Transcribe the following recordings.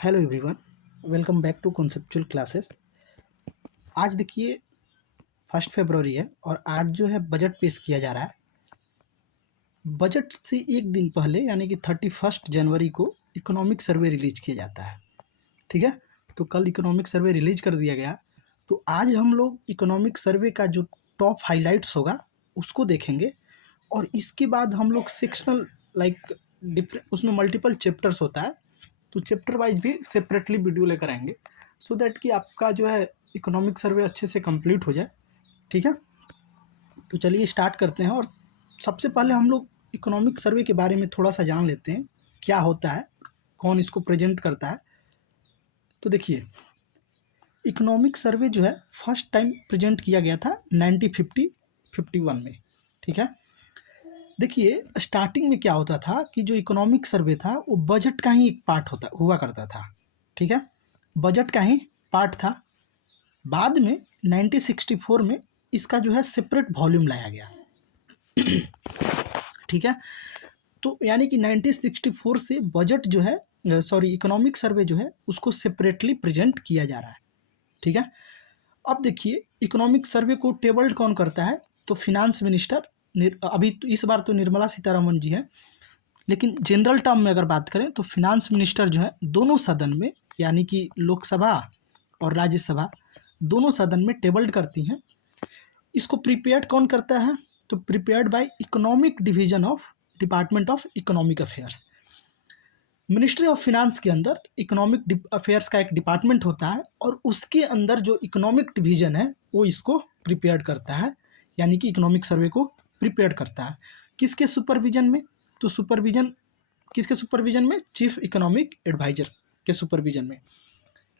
Hello everyone, welcome back to conceptual classes. आज देखिए 1 फरवरी है और आज जो है बजट पेश किया जा रहा है। बजट से एक दिन पहले यानी कि 31 जनवरी को इकोनॉमिक सर्वे रिलीज किया जाता है। ठीक है, तो कल इकोनॉमिक सर्वे रिलीज कर दिया गया। तो आज हम लोग इकोनॉमिक सर्वे का जो टॉप हाइलाइट्स होगा उसको देखेंगे और इसके बाद हम लोग सेक्शनल उसमें मल्टीपल चैप्टर्स होता है, तो चैप्टर वाइज भी सेपरेटली वीडियो लेकर आएंगे सो दैट कि आपका जो है इकोनॉमिक सर्वे अच्छे से कंप्लीट हो जाए। ठीक है, तो चलिए स्टार्ट करते हैं। और सबसे पहले हम लोग इकोनॉमिक सर्वे के बारे में थोड़ा सा जान लेते हैं, क्या होता है, कौन इसको प्रेजेंट करता है। तो देखिए, इकोनॉमिक सर्वे जो है फर्स्ट टाइम प्रेजेंट किया गया था 1951 में। ठीक है, देखिए स्टार्टिंग में क्या होता था कि जो इकोनॉमिक सर्वे था वो बजट का ही एक पार्ट हुआ करता था। ठीक है, बजट का ही पार्ट था। बाद में 1964 में इसका जो है सेपरेट वॉल्यूम लाया गया। ठीक है, तो यानी कि 1964 से बजट जो है इकोनॉमिक सर्वे जो है उसको सेपरेटली प्रेजेंट किया जा रहा है। ठीक है, अब देखिए इकोनॉमिक सर्वे को टेबल्ड कौन करता है, तो फिनांस मिनिस्टर। अभी तो इस बार तो निर्मला सीतारमण जी हैं, लेकिन जनरल टर्म में अगर बात करें तो फिनांस मिनिस्टर जो है दोनों सदन में यानी कि लोकसभा और राज्यसभा दोनों सदन में टेबल्ड करती हैं। इसको प्रिपेयर्ड कौन करता है, तो prepared by economic division of department of economic affairs. Ministry of finance के अंदर इकोनॉमिक अफेयर्स का एक डिपार्टमेंट होता है और उसके अंदर जो इकोनॉमिक डिवीजन है वो इसको प्रिपेयर करता है, यानी कि इकोनॉमिक सर्वे को प्रिपेयर करता है। किसके सुपरविजन में, तो सुपरविजन किसके सुपरविजन में, चीफ इकोनॉमिक एडवाइजर के सुपरविजन में।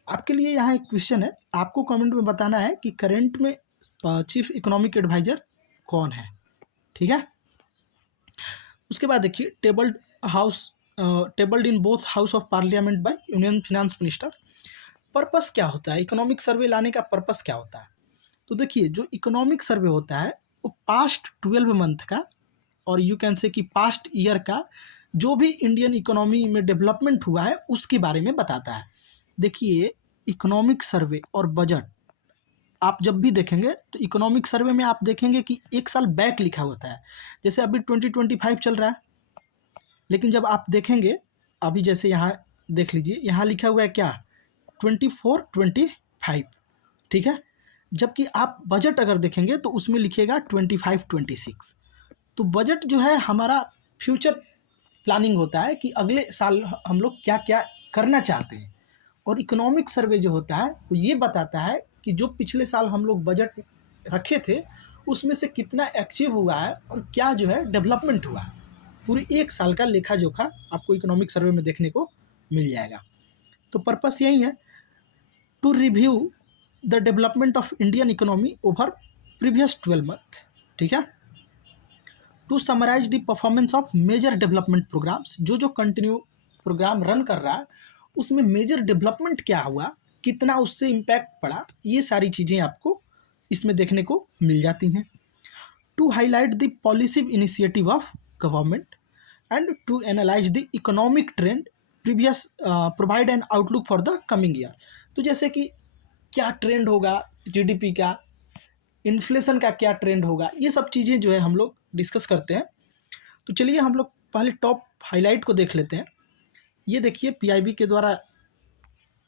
आपके लिए यहाँ एक क्वेश्चन है, आपको कमेंट में बताना है कि करंट में चीफ इकोनॉमिक एडवाइजर कौन है। ठीक है, उसके बाद देखिए tabled in both house of parliament by union finance minister. Purpose क्या होता है, इकोनॉमिक सर्वे लाने का पर्पस क्या होता है, तो देखिए जो इकोनॉमिक सर्वे होता है वो पास्ट 12 मंथ का और यू कैन से कि पास्ट ईयर का जो भी इंडियन इकोनॉमी में डेवलपमेंट हुआ है उसके बारे में बताता है। देखिए इकोनॉमिक सर्वे और बजट आप जब भी देखेंगे तो इकोनॉमिक सर्वे में आप देखेंगे कि एक साल बैक लिखा होता है। जैसे अभी 2025 चल रहा है, लेकिन जब आप देखेंगे अभी जैसे यहाँ देख लीजिए, यहाँ लिखा हुआ है क्या, 24-25। ठीक है, जबकि आप बजट अगर देखेंगे तो उसमें लिखेगा 25-26। तो बजट जो है हमारा फ्यूचर प्लानिंग होता है कि अगले साल हम लोग क्या क्या करना चाहते हैं। और इकोनॉमिक सर्वे जो होता है वो ये बताता है कि जो पिछले साल हम लोग बजट रखे थे उसमें से कितना अचीव हुआ है और क्या जो है डेवलपमेंट हुआ है। पूरे एक साल का लेखा जोखा आपको इकोनॉमिक सर्वे में देखने को मिल जाएगा। तो पर्पस यही है, to review the development of Indian economy over previous 12 month. ठीक है, to summarise the performance of major development programmes, जो कंटिन्यू प्रोग्राम रन कर रहा है उसमें मेजर डेवलपमेंट क्या हुआ, कितना उससे इम्पैक्ट पड़ा, ये सारी चीज़ें आपको इसमें देखने को मिल जाती हैं। To highlight the policy initiative of government and to analyse the economic trend previous, provide an outlook for the coming year. तो जैसे कि क्या ट्रेंड होगा जीडीपी का, इन्फ्लेशन का क्या ट्रेंड होगा, ये सब चीज़ें जो है हम लोग डिस्कस करते हैं। तो चलिए हम लोग पहले टॉप हाईलाइट को देख लेते हैं। ये देखिए पीआईबी के द्वारा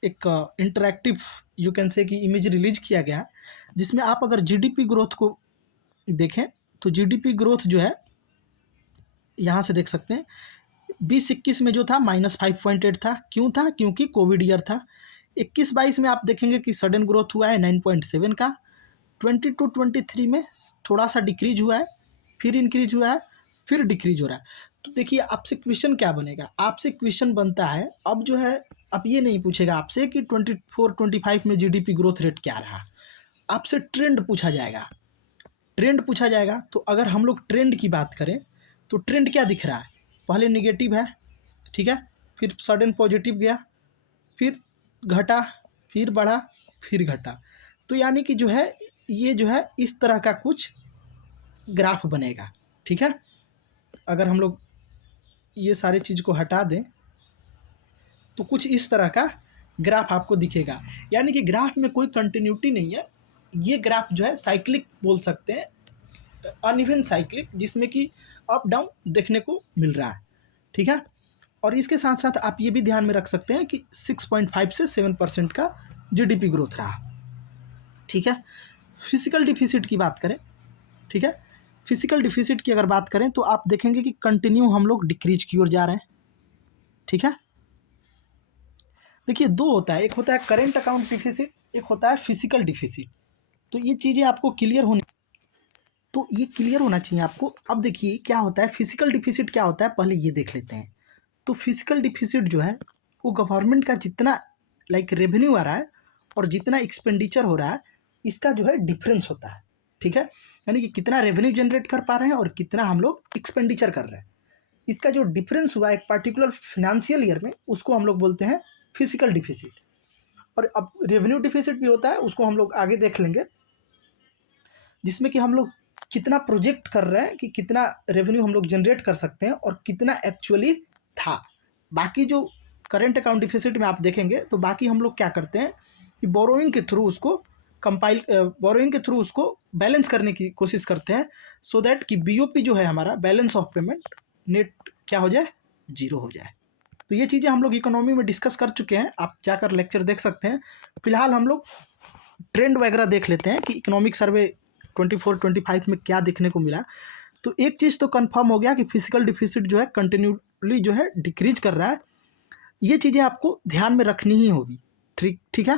एक इंटरैक्टिव यू कैन से कि इमेज रिलीज किया गया है, जिसमें आप अगर जीडीपी ग्रोथ को देखें तो जीडीपी ग्रोथ जो है यहाँ से देख सकते हैं 20-21 में जो था -5.8 था। क्यों था, क्योंकि कोविड ईयर था। 21-22 में आप देखेंगे कि सडन ग्रोथ हुआ है 9.7 का। 22-23 में थोड़ा सा डिक्रीज हुआ है, फिर इंक्रीज हुआ है, फिर डिक्रीज हो रहा है। तो देखिए आपसे क्वेश्चन क्या बनेगा, आपसे क्वेश्चन बनता है अब जो है, अब ये नहीं पूछेगा आपसे कि 24-25 में जीडीपी ग्रोथ रेट क्या रहा, आपसे ट्रेंड पूछा जाएगा। ट्रेंड पूछा जाएगा तो अगर हम लोग ट्रेंड की बात करें तो ट्रेंड क्या दिख रहा है, पहले निगेटिव है, ठीक है, फिर सडन पॉजिटिव गया, फिर घटा, फिर बढ़ा, फिर घटा। तो यानी कि जो है ये जो है इस तरह का कुछ ग्राफ बनेगा। ठीक है, अगर हम लोग ये सारे चीज़ को हटा दें तो कुछ इस तरह का ग्राफ आपको दिखेगा, यानी कि ग्राफ में कोई कंटिन्यूटी नहीं है। ये ग्राफ जो है साइक्लिक बोल सकते हैं, अनइवन साइक्लिक, जिसमें कि अप डाउन देखने को मिल रहा है। ठीक है, और इसके साथ साथ आप ये भी ध्यान में रख सकते हैं कि 6.5 से 7% का जीडीपी ग्रोथ रहा। ठीक है, फिजिकल डिफिसिट की बात करें, ठीक है, फिजिकल डिफिसिट की अगर बात करें तो आप देखेंगे कि कंटिन्यू हम लोग डिक्रीज की ओर जा रहे हैं। ठीक है, देखिए दो होता है, एक होता है करेंट अकाउंट डिफिसिट, एक होता है फिजिकल डिफिसिट। तो ये चीज़ें आपको क्लियर होना चाहिए आपको। अब देखिए क्या होता है फिजिकल डिफिसिट, क्या होता है पहले ये देख लेते हैं। तो फिजिकल डिफिसिट जो है वो गवर्नमेंट का जितना रेवेन्यू आ रहा है और जितना एक्सपेंडिचर हो रहा है, इसका जो है डिफरेंस होता है। ठीक है, यानी कि कितना रेवेन्यू जनरेट कर पा रहे हैं और कितना हम लोग एक्सपेंडिचर कर रहे हैं, इसका जो डिफरेंस हुआ एक पर्टिकुलर फिनेंशियल ईयर में, उसको हम लोग बोलते हैं फिजिकल डिफिसिट। और अब रेवेन्यू डिफिसिट भी होता है, उसको हम लोग आगे देख लेंगे, जिसमें कि हम लोग कितना प्रोजेक्ट कर रहे हैं कि कितना रेवेन्यू हम लोग जनरेट कर सकते हैं और कितना एक्चुअली था। बाकी जो करेंट अकाउंट डिफिसिट में आप देखेंगे तो बाकी हम लोग क्या करते हैं कि बोरोइंग के थ्रू उसको बैलेंस करने की कोशिश करते हैं, सो दैट कि बीओपी जो है हमारा बैलेंस ऑफ पेमेंट नेट क्या हो जाए, जीरो हो जाए। तो ये चीज़ें हम लोग इकोनॉमी में डिस्कस कर चुके हैं, आप जाकर लेक्चर देख सकते हैं। फिलहाल हम लोग ट्रेंड वगैरह देख लेते हैं कि इकोनॉमिक सर्वे 24-25 में क्या देखने को मिला। तो एक चीज़ तो कंफर्म हो गया कि फिजिकल डिफिसिट जो है कंटिन्यूली जो है डिक्रीज कर रहा है। ये चीज़ें आपको ध्यान में रखनी ही होगी। ठीक है,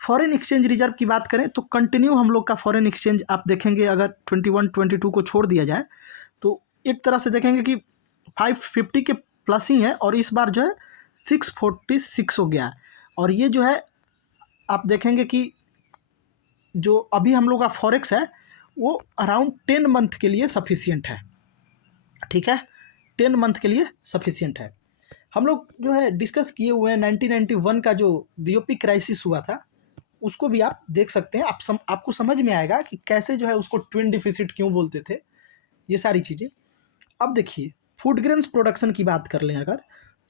फॉरेन एक्सचेंज रिजर्व की बात करें तो कंटिन्यू हम लोग का फॉरेन एक्सचेंज आप देखेंगे, अगर 21-22 को छोड़ दिया जाए तो एक तरह से देखेंगे कि 550 के प्लस ही है, और इस बार जो है 646 हो गया है। और ये जो है आप देखेंगे कि जो अभी हम लोग का फॉरेक्स है वो अराउंड 10 मंथ के लिए सफिशियंट है। ठीक है, 10 मंथ के लिए सफिशियंट है। हम लोग जो है डिस्कस किए हुए हैं 1991 का जो बीओपी क्राइसिस हुआ था, उसको भी आप देख सकते हैं। आपको समझ में आएगा कि कैसे जो है उसको ट्विन डिफिसिट क्यों बोलते थे, ये सारी चीज़ें। अब देखिए फूड ग्रेन्स प्रोडक्शन की बात कर लें अगर,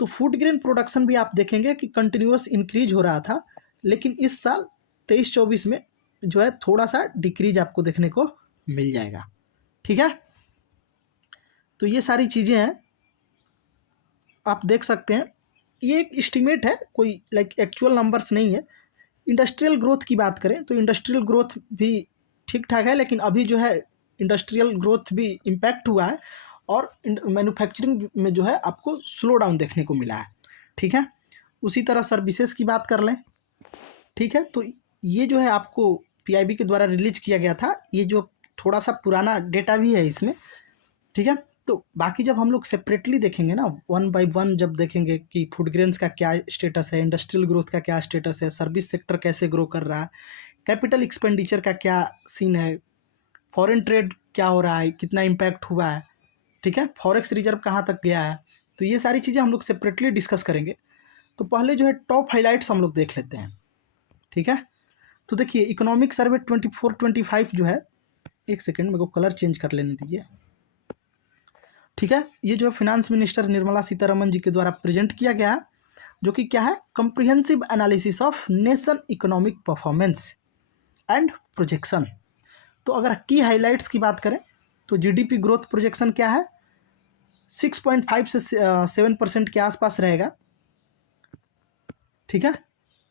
तो फूड ग्रेन प्रोडक्शन भी आप देखेंगे कि कंटिन्यूअस इंक्रीज हो रहा था, लेकिन इस साल 23-24 में जो है थोड़ा सा डिक्रीज आपको देखने को मिल जाएगा। ठीक है, तो ये सारी चीज़ें हैं, आप देख सकते हैं। ये एक एस्टिमेट है, कोई एक्चुअल नंबर्स नहीं है। इंडस्ट्रियल ग्रोथ की बात करें तो इंडस्ट्रियल ग्रोथ भी ठीक ठाक है, लेकिन अभी जो है इंडस्ट्रियल ग्रोथ भी इम्पैक्ट हुआ है और मैन्युफैक्चरिंग में जो है आपको स्लो डाउन देखने को मिला है। ठीक है, उसी तरह सर्विसेज की बात कर लें। ठीक है, तो ये जो है आपको पीआईबी के द्वारा रिलीज किया गया था, ये जो थोड़ा सा पुराना डेटा भी है इसमें। ठीक है, तो बाकी जब हम लोग सेपरेटली देखेंगे ना, वन बाय वन जब देखेंगे कि फूड ग्रेन्स का क्या स्टेटस है, इंडस्ट्रियल ग्रोथ का क्या स्टेटस है, सर्विस सेक्टर कैसे ग्रो कर रहा है, कैपिटल एक्सपेंडिचर का क्या सीन है, फॉरेन ट्रेड क्या हो रहा है, कितना इम्पैक्ट हुआ है, ठीक है, फॉरेक्स रिजर्व कहाँ तक गया है, तो ये सारी चीज़ें हम लोग सेपरेटली डिस्कस करेंगे। तो पहले जो है टॉप हाईलाइट्स हम लोग देख लेते हैं। ठीक है, तो देखिए इकोनॉमिक सर्वे 24-25 जो है, एक सेकेंड मेरे को कलर चेंज कर लेने दीजिए। ठीक है, ये जो फिनांस मिनिस्टर निर्मला सीतारमन जी के द्वारा प्रेजेंट किया गया है, जो कि क्या है, comprehensive analysis of nation economic performance and projection. तो अगर की हाइलाइट्स की बात करें तो जीडीपी ग्रोथ प्रोजेक्शन क्या है, 6.5 से 7% के आसपास रहेगा। ठीक है,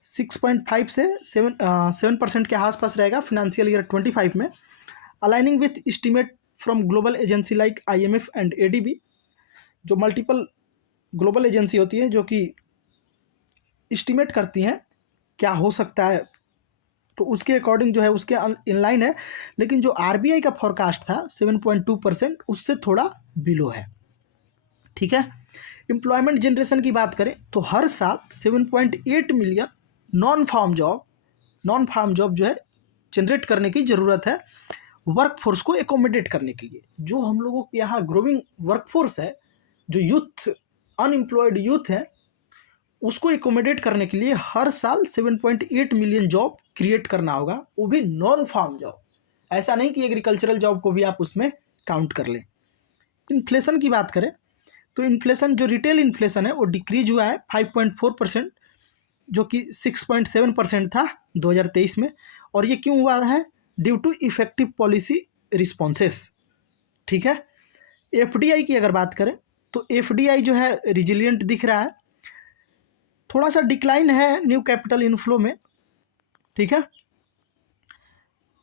6.5 से 7% के आसपास रहेगा फिनेंशियल ईयर 25 में, aligning with estimate from global agency like IMF and ADB, जो मल्टीपल ग्लोबल एजेंसी होती है जो कि एस्टीमेट करती हैं क्या हो सकता है, तो उसके अकॉर्डिंग जो है उसके इनलाइन है। लेकिन जो RBI का फॉरकास्ट था 7.2%, उससे थोड़ा बिलो है। ठीक है, एम्प्लॉयमेंट जनरेशन की बात करें तो हर साल 7.8 मिलियन नॉन फार्म जॉब जो है जनरेट करने की ज़रूरत है वर्कफोर्स को एकोमोडेट करने के लिए। जो हम लोगों के यहाँ ग्रोइंग वर्कफोर्स है, जो यूथ अनएम्प्लॉयड यूथ है, उसको एकोमोडेट करने के लिए हर साल 7.8 मिलियन जॉब क्रिएट करना होगा, वो भी नॉन फार्म जॉब। ऐसा नहीं कि एग्रीकल्चरल जॉब को भी आप उसमें काउंट कर लें। इन्फ्लेशन की बात करें तो इन्फ्लेशन जो रिटेल इन्फ्लेशन है वो डिक्रीज हुआ है 5.4%, जो कि 6.7% था 2023 में। और ये क्यों हुआ है? Due to effective policy responses. ठीक है। एफडीआई की अगर बात करें तो एफडीआई जो है रिजिलियंट दिख रहा है, थोड़ा सा डिक्लाइन है न्यू कैपिटल इनफ्लो में। ठीक है।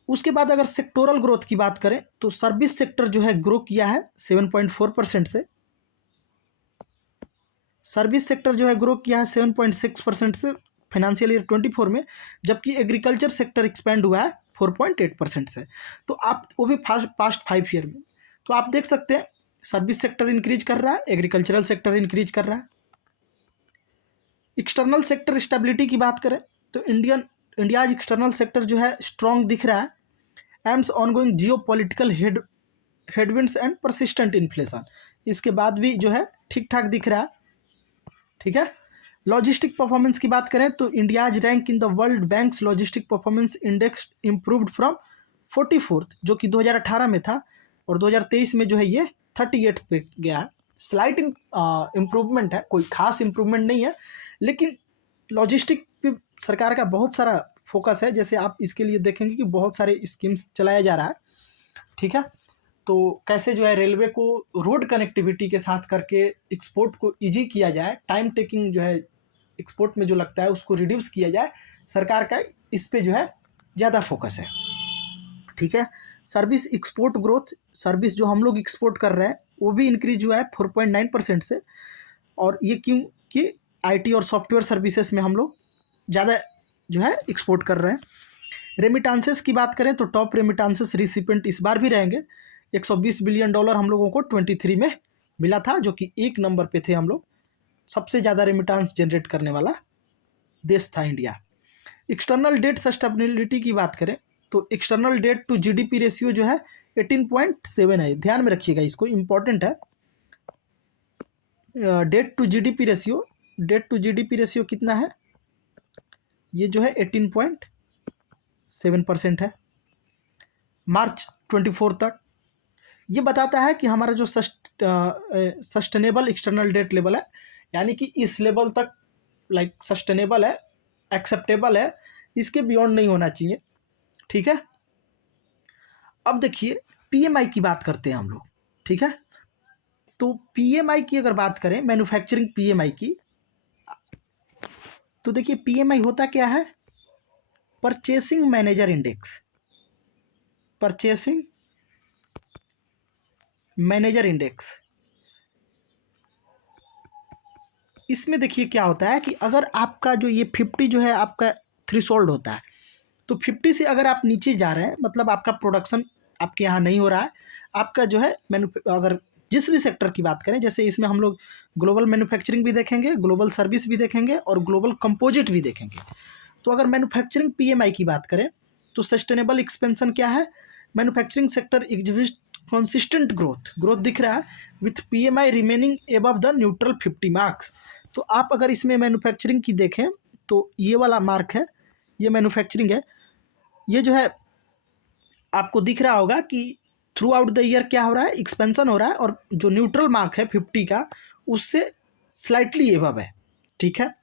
उसके बाद अगर सेक्टोरल ग्रोथ की बात करें तो सर्विस सेक्टर जो है ग्रो किया है 7.4% से, सर्विस सेक्टर जो है ग्रो किया है 7.6% से फाइनेंशियल ईयर 24 में, जबकि एग्रीकल्चर सेक्टर एक्सपेंड हुआ है 4.8% से। तो आप वो भी पास्ट 5 ईयर में, तो आप देख सकते हैं सर्विस सेक्टर इंक्रीज कर रहा है, एग्रीकल्चरल सेक्टर इंक्रीज कर रहा है। एक्सटर्नल सेक्टर स्टेबिलिटी की बात करें तो इंडियाज एक्सटर्नल सेक्टर जो है स्ट्रॉन्ग दिख रहा है AIIMS ongoing Jio political headwinds and persistent inflation, इसके बाद भी जो है ठीक ठाक दिख रहा है। ठीक है। लॉजिस्टिक परफॉर्मेंस की बात करें तो India's rank in the world banks logistic performance index improved from 44th, जो कि 2018 में था, और 2023 में जो है ये 38 पे गया है। स्लाइट इम्प्रूवमेंट है, कोई खास इम्प्रूवमेंट नहीं है, लेकिन लॉजिस्टिक पे सरकार का बहुत सारा फोकस है। जैसे आप इसके लिए देखेंगे कि बहुत सारे स्कीम्स चलाया जा रहा है। ठीक है। तो कैसे जो है रेलवे को रोड कनेक्टिविटी के साथ करके एक्सपोर्ट को इजी किया जाए, टाइम टेकिंग जो है एक्सपोर्ट में जो लगता है उसको रिड्यूस किया जाए, सरकार का इस पे जो है ज़्यादा फोकस है। ठीक है। सर्विस एक्सपोर्ट ग्रोथ, सर्विस जो हम लोग एक्सपोर्ट कर रहे हैं वो भी इंक्रीज हुआ है 4.9% से, और ये क्यों कि आईटी और सॉफ्टवेयर सर्विसेज में हम लोग ज़्यादा जो है एक्सपोर्ट कर रहे हैं। रेमिटांसेस की बात करें तो टॉप रेमिटांसेस रिसिपेंट इस बार भी रहेंगे। $120 बिलियन हम लोगों को 23 में मिला था, जो कि 1 नंबर पे थे हम लोग, सबसे ज़्यादा रेमिटांस जनरेट करने वाला देश था इंडिया। एक्सटर्नल डेट सस्टेनेबिलिटी की बात करें तो external debt to GDP ratio जो है 18.7 है, ध्यान में रखिएगा, इसको इम्पॉर्टेंट है। डेट टू जीडीपी रेशियो कितना है? ये जो है 18.7% है मार्च 24 तक। ये बताता है कि हमारा जो सस्टेनेबल एक्सटर्नल डेट लेवल है, यानी कि इस लेवल तक लाइक सस्टेनेबल है, एक्सेप्टेबल है, इसके बियॉन्ड नहीं होना चाहिए। ठीक है। अब देखिए पीएमआई की बात करते हैं हम लोग। ठीक है। तो पीएमआई की अगर बात करें, मैन्युफैक्चरिंग पीएमआई की, तो देखिए पीएमआई होता क्या है? Purchasing manager index, purchasing manager index. इसमें देखिए क्या होता है कि अगर आपका जो ये 50 जो है आपका थ्रेशोल्ड होता है, तो 50 से अगर आप नीचे जा रहे हैं, मतलब आपका प्रोडक्शन आपके यहाँ नहीं हो रहा है, आपका जो है अगर जिस भी सेक्टर की बात करें, जैसे इसमें हम लोग ग्लोबल मैन्युफैक्चरिंग भी देखेंगे, ग्लोबल सर्विस भी देखेंगे और ग्लोबल कंपोजिट भी देखेंगे। तो अगर मैन्युफैक्चरिंग पीएमआई की बात करें तो सस्टेनेबल एक्सपेंशन क्या है? Manufacturing sector exhibit consistent growth दिख रहा है with PMI remaining above the neutral 50 marks. तो आप अगर इसमें मैन्युफैक्चरिंग की देखें तो ये वाला मार्क है, ये मैन्युफैक्चरिंग है, ये जो है आपको दिख रहा होगा कि थ्रू आउट द ईयर क्या हो रहा है? एक्सपेंशन हो रहा है, और जो न्यूट्रल मार्क है 50 का उससे स्लाइटली एबव है। ठीक है।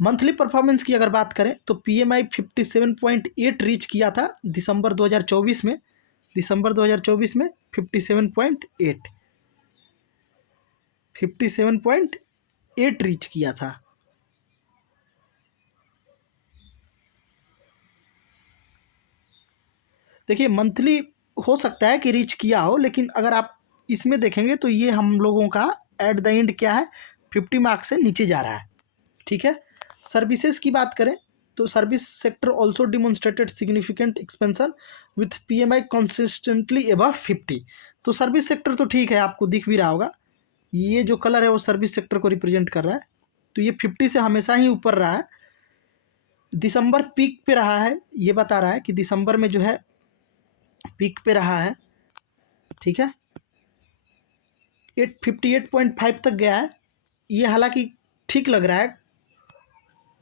मंथली परफॉर्मेंस की अगर बात करें तो पीएमआई 57.8 रीच किया था दिसंबर 2024 में, 57.8 रीच किया था। देखिए मंथली हो सकता है कि रीच किया हो, लेकिन अगर आप इसमें देखेंगे तो ये हम लोगों का एट द एंड क्या है? 50 मार्क्स से नीचे जा रहा है। ठीक है। सर्विसेज की बात करें तो service sector also demonstrated significant expansion with PMI consistently above 50। तो सर्विस सेक्टर तो ठीक है, आपको दिख भी रहा होगा, ये जो कलर है वो सर्विस सेक्टर को रिप्रेजेंट कर रहा है, तो ये 50 से हमेशा ही ऊपर रहा है। दिसंबर पीक पे रहा है, ये बता रहा है कि दिसंबर में जो है पीक पे रहा है। ठीक है। 58.5 तक गया है, ये हालांकि ठीक लग रहा है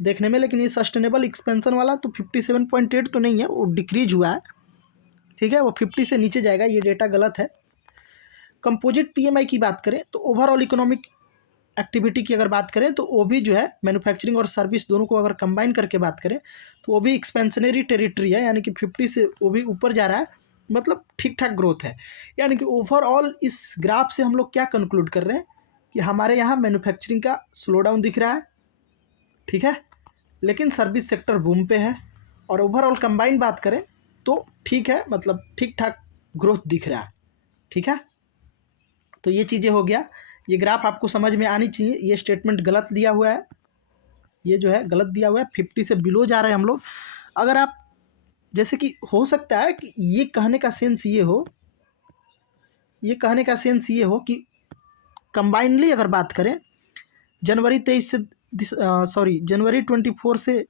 देखने में, लेकिन ये सस्टेनेबल एक्सपेंशन वाला तो 57.8 तो नहीं है, वो डिक्रीज हुआ है। ठीक है। वो 50 से नीचे जाएगा, ये डेटा गलत है। कंपोजिट पीएमआई की बात करें तो ओवरऑल इकोनॉमिक एक्टिविटी की अगर बात करें तो वो भी जो है मैन्युफैक्चरिंग और सर्विस दोनों को अगर कंबाइन करके बात करें तो वो भी एक्सपेंशनरी टेरिटरी है, यानी कि 50 से वो भी ऊपर जा रहा है, मतलब ठीक ठाक ग्रोथ है। यानी कि ओवरऑल इस ग्राफ से हम लोग क्या कंक्लूड कर रहे हैं कि हमारे यहाँ मैन्युफैक्चरिंग का स्लो डाउन दिख रहा है, ठीक है, लेकिन सर्विस सेक्टर बूम पे है, और ओवरऑल कंबाइन बात करें तो ठीक है, मतलब ठीक ठाक ग्रोथ दिख रहा है, ठीक है। तो ये चीज़ें हो गया, ये ग्राफ आपको समझ में आनी चाहिए। ये स्टेटमेंट गलत दिया हुआ है, ये जो है गलत दिया हुआ है, 50 से बिलो जा रहे हैं हम लोग। अगर आप जैसे कि हो सकता है कि ये कहने का सेंस ये हो, ये कहने का सेंस ये हो कि कंबाइनली अगर बात करें जनवरी 23 से जनवरी 24 से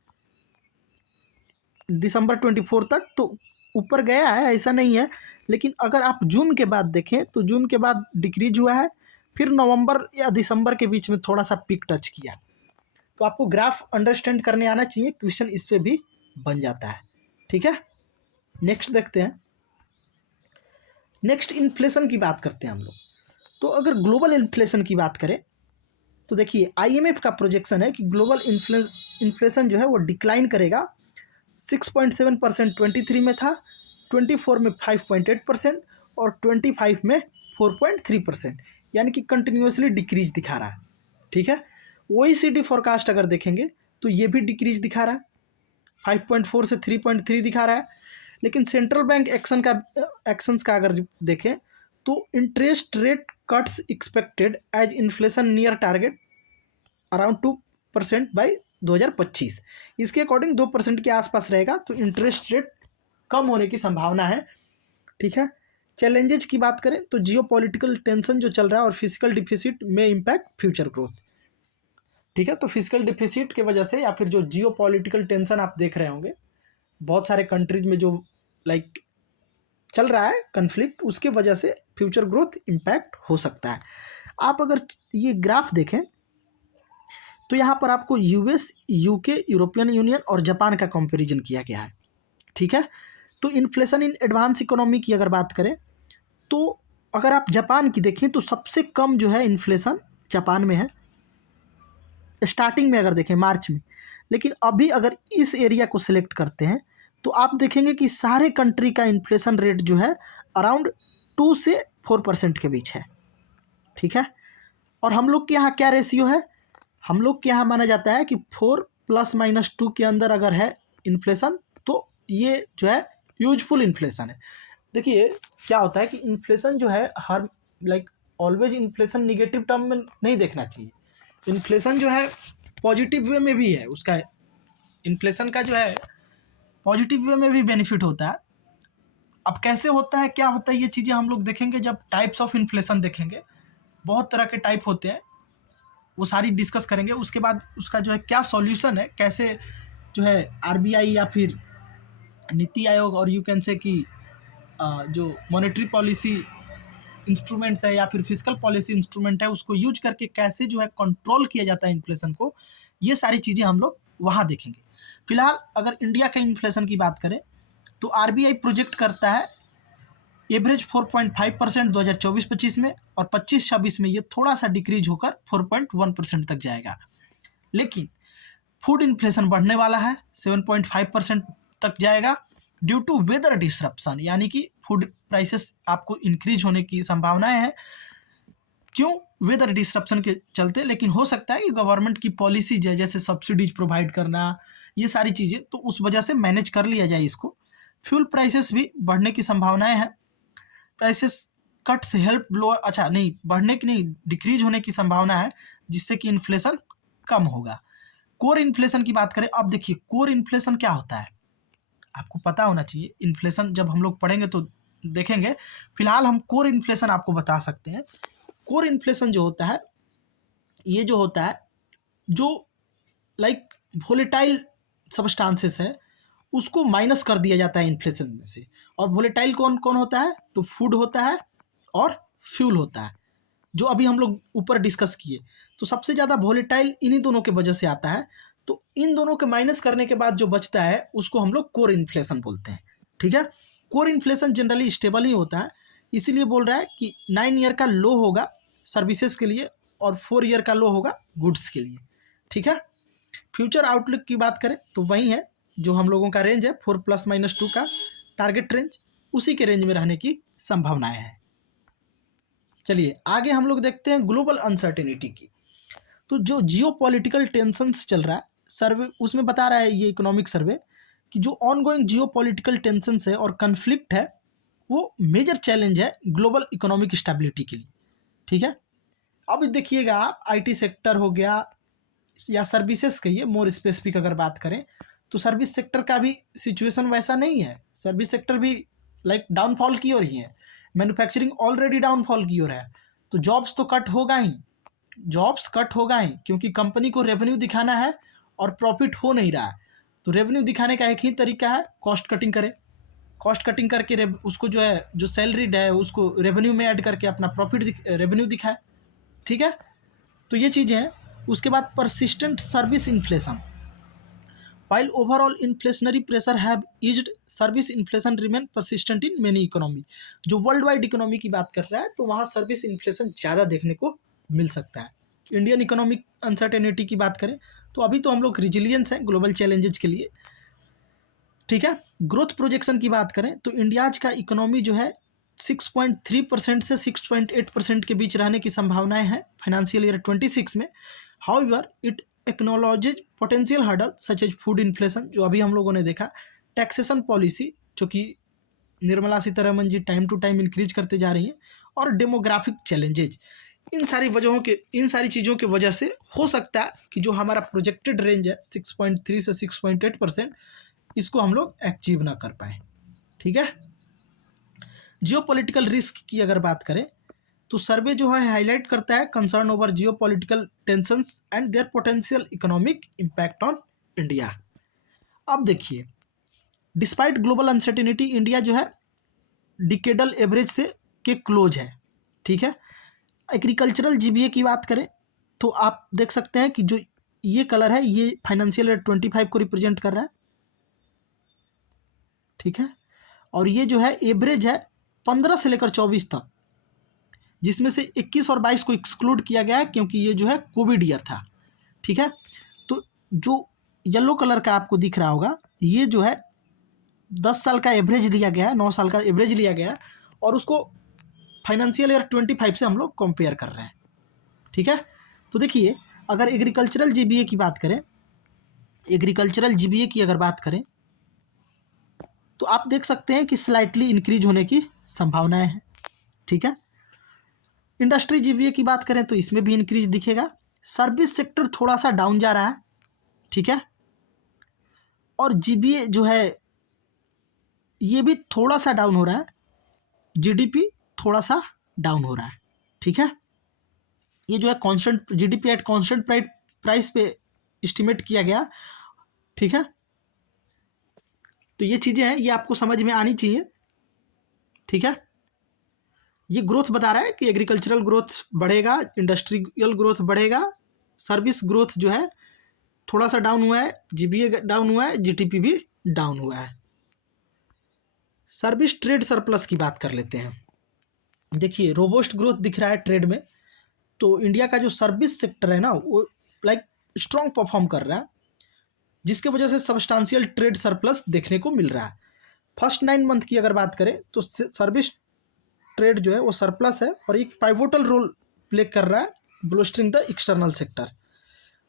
दिसंबर 24 तक तो ऊपर गया है, ऐसा नहीं है। लेकिन अगर आप जून के बाद देखें तो जून के बाद डिक्रीज हुआ है, फिर नवंबर या दिसंबर के बीच में थोड़ा सा पीक टच किया। तो आपको ग्राफ अंडरस्टैंड करने आना चाहिए, क्वेश्चन इस पे भी बन जाता है, ठीक है। नेक्स्ट देखते हैं, नेक्स्ट इन्फ्लेशन की बात करते हैं हम लोग। तो अगर ग्लोबल इन्फ्लेशन की बात करें तो देखिए आईएमएफ का प्रोजेक्शन है कि ग्लोबल इन्फ्लेशन जो है वो डिक्लाइन करेगा। 6.7% 23 में था, 24 में 5.8% और 25 में 4.3%, यानी कि कंटिन्यूसली डिक्रीज दिखा रहा है, ठीक है। OECD फोरकास्ट अगर देखेंगे तो ये भी डिक्रीज दिखा रहा है, 5.4 से 3.3 दिखा रहा है। लेकिन सेंट्रल बैंक एक्शंस का अगर देखें तो interest rate cuts expected as inflation near target around 2% by 2025, इसके अकॉर्डिंग 2% के आसपास रहेगा, तो इंटरेस्ट रेट कम होने की संभावना है, ठीक है। चैलेंजेज की बात करें तो जियोपॉलिटिकल टेंशन जो चल रहा है और फिजिकल डिफिसिट में इम्पैक्ट फ्यूचर ग्रोथ, ठीक है। तो फिजिकल डिफिसिट की वजह से या फिर जो जियोपॉलिटिकल टेंशन आप देख रहे होंगे बहुत सारे कंट्रीज में जो लाइक चल रहा है कन्फ्लिक्ट, उसके वजह से फ्यूचर ग्रोथ इम्पैक्ट हो सकता है। आप अगर ये ग्राफ देखें तो यहाँ पर आपको यूएस, यूके, यूरोपियन यूनियन और जापान का कंपैरिजन किया गया है, ठीक है। तो इन्फ्लेशन इन एडवांस इकोनॉमी की अगर बात करें तो अगर आप जापान की देखें तो सबसे कम जो है इन्फ्लेशन जापान में है स्टार्टिंग में अगर देखें मार्च में। लेकिन अभी अगर इस एरिया को सिलेक्ट करते हैं तो आप देखेंगे कि सारे कंट्री का इन्फ्लेशन रेट जो है अराउंड 2 से 4% के बीच है, ठीक है। और हम लोग के यहाँ क्या रेशियो है, हम लोग के यहाँ माना जाता है कि 4 ± 2 के अंदर अगर है इन्फ्लेशन तो ये जो है यूजफुल इन्फ्लेशन है। देखिए क्या होता है कि इन्फ्लेशन जो है हर ऑलवेज इन्फ्लेशन निगेटिव टर्म में नहीं देखना चाहिए। इन्फ्लेशन जो है पॉजिटिव वे में भी है, उसका इन्फ्लेशन का जो है पॉजिटिव वे में भी बेनिफिट होता है। अब कैसे होता है, क्या होता है, ये चीज़ें हम लोग देखेंगे जब टाइप्स ऑफ इन्फ्लेशन देखेंगे। बहुत तरह के टाइप होते हैं, वो सारी डिस्कस करेंगे। उसके बाद उसका जो है क्या सॉल्यूशन है, कैसे जो है आरबीआई या फिर नीति आयोग और यू कैन से कि जो मॉनेटरी पॉलिसी इंस्ट्रूमेंट्स है या फिर फिजिकल पॉलिसी इंस्ट्रूमेंट है उसको यूज करके कैसे जो है कंट्रोल किया जाता है इन्फ्लेशन को, ये सारी चीज़ें हम लोग वहाँ देखेंगे। फिलहाल अगर इंडिया के इन्फ्लेशन की बात करें तो आरबीआई प्रोजेक्ट करता है एवरेज 4.5% 2024-25 में, और 25-26 में ये थोड़ा सा डिक्रीज होकर 4.1% तक जाएगा। लेकिन फूड इन्फ्लेशन बढ़ने वाला है, 7.5% तक जाएगा ड्यू टू वेदर डिसरप्शन, यानी कि फूड प्राइसेस आपको इंक्रीज होने की संभावनाएं हैं। क्यों? वेदर डिसरप्शन के चलते। लेकिन हो सकता है कि गवर्नमेंट की पॉलिसी जैसे सब्सिडीज प्रोवाइड करना, ये सारी चीज़ें, तो उस वजह से मैनेज कर लिया जाए इसको। फ्यूल प्राइसेस भी बढ़ने की संभावनाएं हैं। प्राइसेस कट से हेल्प लो, अच्छा नहीं बढ़ने की नहीं, डिक्रीज होने की संभावना है, जिससे कि इन्फ्लेशन कम होगा। कोर इन्फ्लेशन की बात करें, अब देखिए कोर इन्फ्लेशन क्या होता है आपको पता होना चाहिए। इन्फ्लेशन जब हम लोग पढ़ेंगे तो देखेंगे, फिलहाल हम कोर इन्फ्लेशन आपको बता सकते हैं। कोर इन्फ्लेशन जो होता है, ये जो होता है जो वोलेटाइल सब्सटेंसेस है उसको माइनस कर दिया जाता है इन्फ्लेशन में से। और वोलेटाइल कौन कौन होता है, तो फूड होता है और फ्यूल होता है, जो अभी हम लोग ऊपर डिस्कस किए। तो सबसे ज़्यादा वोलेटाइल इन्हीं दोनों के वजह से आता है। तो इन दोनों के माइनस करने के बाद जो बचता है उसको हम लोग कोर इन्फ्लेशन बोलते हैं, ठीक है। कोर इन्फ्लेशन जनरली स्टेबल ही होता है, इसीलिए बोल रहा है कि 9 ईयर का लो होगा सर्विसेज के लिए और 4 ईयर का लो होगा गुड्स के लिए। ठीक है, फ्यूचर आउटलुक की बात करें तो वही है जो हम लोगों का रेंज है 4 ± 2 का टारगेट रेंज, उसी के रेंज में रहने की संभावनाएं हैं। चलिए आगे हम लोग देखते हैं ग्लोबल अनसर्टेनिटी की। तो जो जियोपॉलिटिकल टेंशंस चल रहा है सर्वे उसमें बता रहा है ये इकोनॉमिक सर्वे कि जो ऑनगोइंग जियोपॉलिटिकल टेंशंस है और कन्फ्लिक्ट है वो मेजर चैलेंज है ग्लोबल इकोनॉमिक स्टेबिलिटी के लिए। ठीक है, अब देखिएगा आप आईटी सेक्टर हो गया या सर्विसेज कहिए, मोर स्पेसिफिक अगर बात करें तो सर्विस सेक्टर का भी सिचुएशन वैसा नहीं है। सर्विस सेक्टर भी लाइक डाउनफॉल की ओर ही है, मैन्युफैक्चरिंग ऑलरेडी डाउनफॉल की ओर है, तो जॉब्स तो कट होगा ही, जॉब्स कट होगा ही, क्योंकि कंपनी को रेवेन्यू दिखाना है और प्रॉफिट हो नहीं रहा है। तो रेवेन्यू दिखाने का एक ही तरीका है, कॉस्ट कटिंग करे, कॉस्ट कटिंग करके उसको जो है जो सैलरीड है उसको रेवेन्यू में ऐड करके अपना प्रॉफिट रेवेन्यू दिखाए। ठीक है, तो ये चीज़ें हैं। उसके बाद persistent service inflation, while overall inflationary pressure have eased, service inflation remain persistent in many economy। जो वर्ल्ड वाइड इकोनॉमी की बात कर रहा है तो वहाँ सर्विस इन्फ्लेशन ज़्यादा देखने को मिल सकता है। इंडियन इकोनॉमिक अनसर्टेनिटी की बात करें तो अभी तो हम लोग रिजिलियंस हैं ग्लोबल चैलेंजेस के लिए। ठीक है, ग्रोथ प्रोजेक्शन की बात करें तो इंडियाज का इकोनॉमी जो है 6.3% से 6.8% के बीच रहने की संभावनाएं हैं फाइनेंशियल ईयर 26 में। However it acknowledges potential hurdle such as food inflation, जो अभी हम लोगों ने देखा, टैक्सेशन पॉलिसी जो कि निर्मला सीतारमन जी टाइम टू टाइम इंक्रीज करते जा रही हैं, और डेमोग्राफिक चैलेंजेज। इन सारी चीज़ों की वजह से हो सकता है कि जो हमारा प्रोजेक्टेड रेंज है 6.3 से 6.8% इसको हम लोग अचीव ना कर पाए। ठीक है, जियोपॉलिटिकल रिस्क की अगर बात करें तो सर्वे जो है हाईलाइट करता है concern over geopolitical tensions and their potential economic impact on India. अब देखिए, डिस्पाइट ग्लोबल अनसर्टेनिटी इंडिया जो है डिकेडल एवरेज से के क्लोज है। ठीक है, एग्रीकल्चरल जीबीए की बात करें तो आप देख सकते हैं कि जो ये कलर है ये फाइनेंशियल ईयर 25 को रिप्रेजेंट कर रहा है। ठीक है, और ये जो है एवरेज है 15 से लेकर 24 तक, जिसमें से 21 और 22 को एक्सक्लूड किया गया है क्योंकि ये जो है कोविड ईयर था। ठीक है, तो जो येलो कलर का आपको दिख रहा होगा ये जो है 10 साल का एवरेज लिया गया है, 9 साल का एवरेज लिया गया है, और उसको फाइनेंशियल ईयर 25 से हम लोग कंपेयर कर रहे हैं। ठीक है, तो देखिए अगर एग्रीकल्चरल जीबीए की बात करें, एग्रीकल्चरल जीबीए की अगर बात करें तो आप देख सकते हैं कि स्लाइटली इंक्रीज होने की संभावनाएं हैं। ठीक है, इंडस्ट्री जीबीए की बात करें तो इसमें भी इंक्रीज दिखेगा। सर्विस सेक्टर थोड़ा सा डाउन जा रहा है। ठीक है, और जीबीए जो है ये भी थोड़ा सा डाउन हो रहा है, जीडीपी थोड़ा सा डाउन हो रहा है। ठीक है, ये जो है constant GDP at constant price पे एस्टिमेट किया गया। ठीक है, तो ये चीज़ें हैं, ये आपको समझ में आनी चाहिए। ठीक है, ये ग्रोथ बता रहा है कि एग्रीकल्चरल ग्रोथ बढ़ेगा, इंडस्ट्रियल ग्रोथ बढ़ेगा, सर्विस ग्रोथ जो है थोड़ा सा डाउन हुआ है, जीबीए डाउन हुआ है, जीटीपी भी डाउन हुआ है। सर्विस ट्रेड सरप्लस की बात कर लेते हैं। देखिए रोबोस्ट ग्रोथ दिख रहा है ट्रेड में, तो इंडिया का जो सर्विस सेक्टर है ना वो लाइक स्ट्रॉन्ग परफॉर्म कर रहा है, जिसके वजह से सब्सटेंशियल ट्रेड सरप्लस देखने को मिल रहा है। फर्स्ट 9 मंथ की अगर बात करें तो सर्विस ट्रेड जो है वो सरप्लस है और एक पाइवोटल रोल प्ले कर रहा है ब्लोस्टरिंग द एक्सटर्नल सेक्टर।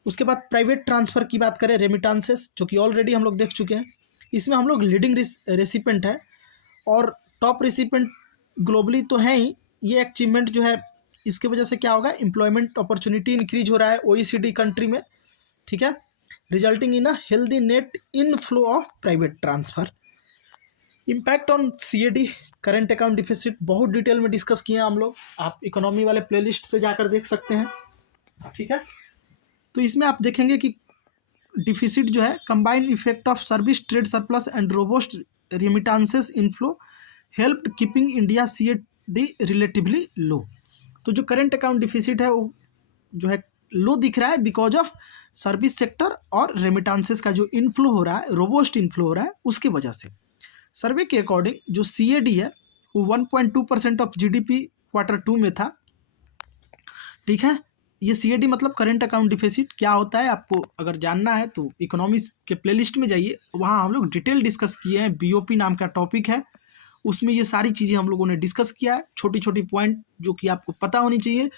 उसके बाद प्राइवेट ट्रांसफ़र की बात करें, रेमिटांसेस, जो कि ऑलरेडी हम लोग देख चुके हैं, इसमें हम लोग लीडिंग रेसिपेंट है और टॉप रेसिपेंट ग्लोबली तो है ही। ये अचीवमेंट जो है इसके वजह से क्या होगा, एम्प्लॉयमेंट अपॉर्चुनिटी इंक्रीज हो रहा है OECD कंट्री में। ठीक है, resulting in a healthy net inflow of private transfer. Impact on CAD current account deficit बहुत डिटेल में डिस्कस किए हैं हम लोग, आप इकोनॉमी वाले प्लेलिस्ट से जाकर देख सकते हैं। ठीक है, तो इसमें आप देखेंगे कि डिफिसिट जो है combined effect of service trade surplus and robust रेमिटांसेस inflow helped keeping India CAD relatively low. तो जो करंट अकाउंट डिफिसिट है वो जो है लो दिख रहा है बिकॉज ऑफ सर्विस सेक्टर और रेमिटांसेस का जो इनफ्लो हो रहा है, रोबोस्ट इनफ्लो हो रहा है, उसके वजह से। सर्वे के अकॉर्डिंग जो CAD है वो 1.2% ऑफ जीडीपी Q2 में था। ठीक है, ये CAD मतलब करेंट अकाउंट डिफिसिट क्या होता है, आपको अगर जानना है तो इकोनॉमिक्स के प्लेलिस्ट में जाइए, वहाँ हम लोग डिटेल डिस्कस किए हैं। BOP नाम का टॉपिक है, उसमें ये सारी चीज़ें हम लोगों ने डिस्कस किया है, छोटी छोटी पॉइंट जो कि आपको पता होनी चाहिए,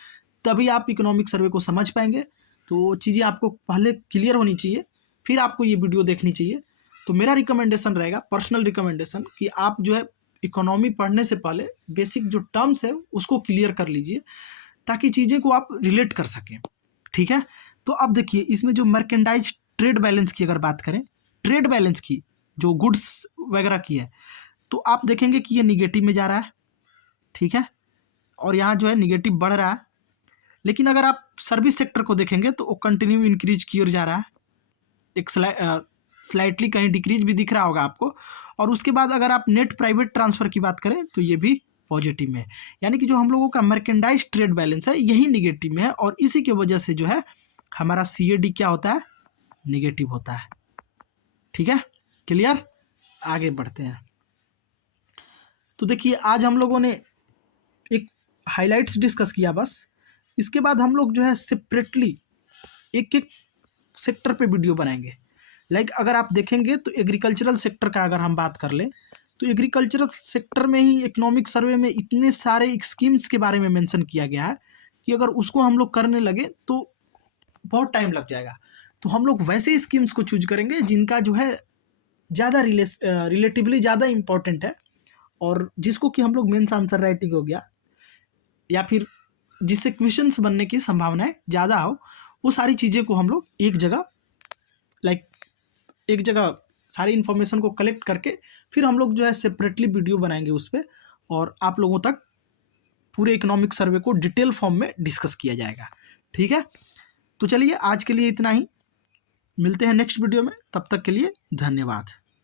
तभी आप इकोनॉमिक सर्वे को समझ पाएंगे। तो चीज़ें आपको पहले क्लियर होनी चाहिए, फिर आपको ये वीडियो देखनी चाहिए। तो मेरा रिकमेंडेशन रहेगा, पर्सनल रिकमेंडेशन, कि आप जो है इकोनॉमी पढ़ने से पहले बेसिक जो टर्म्स है उसको क्लियर कर लीजिए, ताकि चीज़ें को आप रिलेट कर सकें। ठीक है, तो अब देखिए इसमें जो मर्केंडाइज ट्रेड बैलेंस की अगर बात करें, ट्रेड बैलेंस की जो गुड्स वगैरह की है, तो आप देखेंगे कि ये निगेटिव में जा रहा है। ठीक है, और यहाँ जो है निगेटिव बढ़ रहा है। लेकिन अगर आप सर्विस सेक्टर को देखेंगे तो वो कंटिन्यू इंक्रीज की ओर जा रहा है, एक स्लाइटली कहीं डिक्रीज भी दिख रहा होगा आपको। और उसके बाद अगर आप नेट प्राइवेट ट्रांसफ़र की बात करें तो ये भी पॉजिटिव में है, यानी कि जो हम लोगों का मर्केंडाइज ट्रेड बैलेंस है यही निगेटिव में है, और इसी की वजह से जो है हमारा CAD क्या होता है, निगेटिव होता है। ठीक है, क्लियर, आगे बढ़ते हैं। तो देखिए आज हम लोगों ने एक हाइलाइट्स डिस्कस किया बस, इसके बाद हम लोग जो है सेपरेटली एक एक सेक्टर पे वीडियो बनाएंगे। लाइक अगर आप देखेंगे तो एग्रीकल्चरल सेक्टर का अगर हम बात कर लें तो एग्रीकल्चरल सेक्टर में ही इकोनॉमिक सर्वे में इतने सारे स्कीम्स के बारे में मेंशन किया गया है कि अगर उसको हम लोग करने लगे तो बहुत टाइम लग जाएगा। तो हम लोग वैसे स्कीम्स को चूज करेंगे जिनका जो है ज़्यादा रिलेटिवली ज़्यादा इम्पोर्टेंट है, और जिसको कि हम लोग मेंस आंसर राइटिंग हो गया या फिर जिससे क्वेश्चंस बनने की संभावनाएं ज़्यादा हो, वो सारी चीज़ें को हम लोग एक जगह एक जगह सारी इन्फॉर्मेशन को कलेक्ट करके फिर हम लोग जो है सेपरेटली वीडियो बनाएंगे उस पर, और आप लोगों तक पूरे इकोनॉमिक सर्वे को डिटेल फॉर्म में डिस्कस किया जाएगा। ठीक है, तो चलिए आज के लिए इतना ही, मिलते हैं नेक्स्ट वीडियो में, तब तक के लिए धन्यवाद।